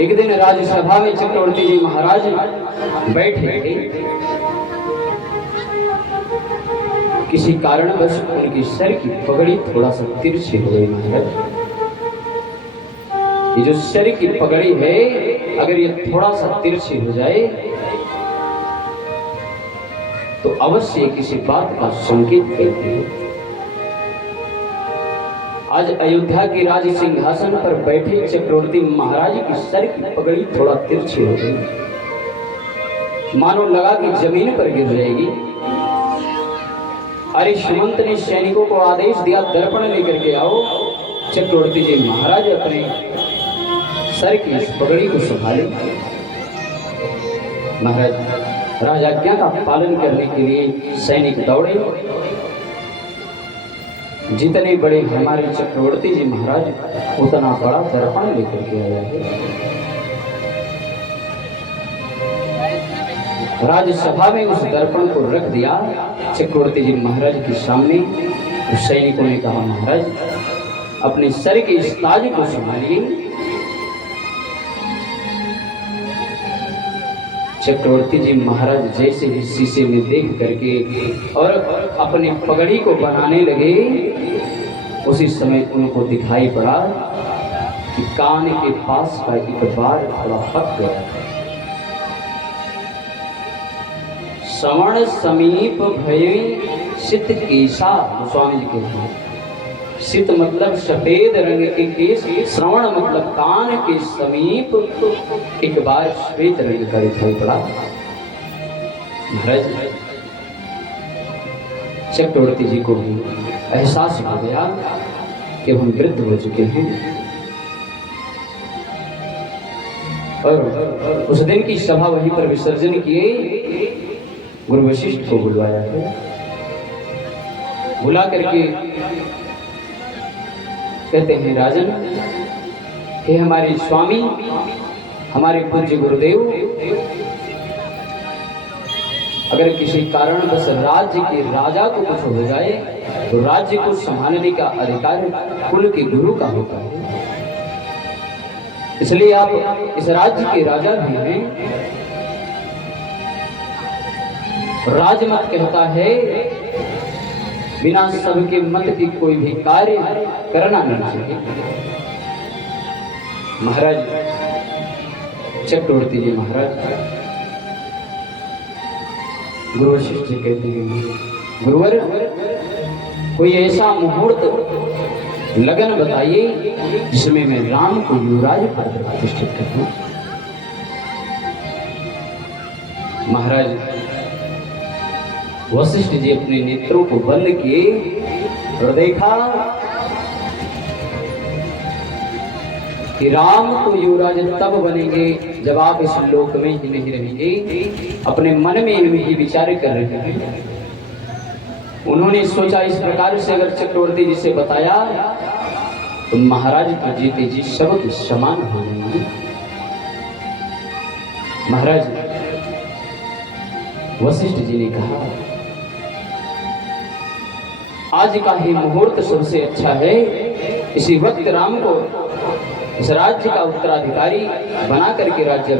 एक दिन राज्यसभा में चक्रवर्ती जी महाराज बैठे थे। किसी कारणवश उनकी सर की पगड़ी थोड़ा सा तिरछी हो गई। महाराज, ये जो सर की पगड़ी है, अगर ये थोड़ा सा तिरछी हो जाए तो अवश्य किसी बात का संकेत करती है। आज अयोध्या की राज सिंहासन पर बैठे चक्रवर्ती महाराज की सर की पगड़ी थोड़ा तिरछी हो गई, मानो लगा कि जमीन पर गिर जाएगी। अरे सुमंत ने सैनिकों को आदेश दिया, दर्पण लेकर के आओ। चक्रवर्ती जी महाराज अपने सर की इस पगड़ी को संभाले। महाराज राजाज्ञा का पालन करने के लिए सैनिक दौड़े। जितने बड़े हमारे चक्रवर्ती जी महाराज, उतना बड़ा दर्पण लेकर के आया है। राज्यसभा में उस दर्पण को रख दिया चक्रवर्ती जी महाराज के सामने। उस सैनिकों ने कहा, महाराज अपने सर के इस ताज को संभालिए। चक्रवर्ती जी महाराज जैसे ही शीशे में देख करके और अपनी पगड़ी को बनाने लगे, उसी समय उनको दिखाई पड़ा कि कान के पास का एक बार थोड़ा फट गया। श्रवण समीप भय सित केसा, स्वामी जी कहते हैं। सित मतलब सफेद रंग के केस, श्रवण मतलब कान के समीप एक बार श्वेत रंग का दिखाई पड़ा। महाराज चक्रवर्ती जी को भी एहसास हो गया कि हम वृद्ध हो चुके हैं। और उस दिन की सभा वहीं पर विसर्जन किए। गुरु वशिष्ठ को बुलवाया है। बुला करके कहते हैं, राजन, हे हमारे स्वामी, हमारे पूज्य गुरुदेव, अगर किसी कारणवश राज्य के राजा को कुछ हो जाए तो राज्य को संभालने का अधिकार कुल के गुरु का होता है। इसलिए आप इस राज्य के राजा भी हैं। राजमत कहता है बिना सबके मत की कोई भी कार्य करना नहीं चाहिए। महाराज चक्रवर्ती जी महाराज गुरु वशिष्ठ जी कहते हैं, गुरुवर कोई ऐसा मुहूर्त लगन बताइए जिसमें मैं राम को युवराज पर प्रतिष्ठित कर दूं। महाराज वशिष्ठ जी अपने नेत्रों को बंद किए और देखा कि राम तो युवराज तब बनेंगे जब आप इस लोक में ही नहीं रहेंगे। अपने मन में ही विचार कर रहे हैं। उन्होंने सोचा इस प्रकार से अगर चक्रवर्ती जी से बताया तो महाराज तो जीते जी सबके समान हो जाएंगे। महाराज वशिष्ठ जी ने कहा, आज का ही मुहूर्त सबसे अच्छा है। इसी वक्त राम को इस राज्य का उत्तराधिकारी बना करके राज्य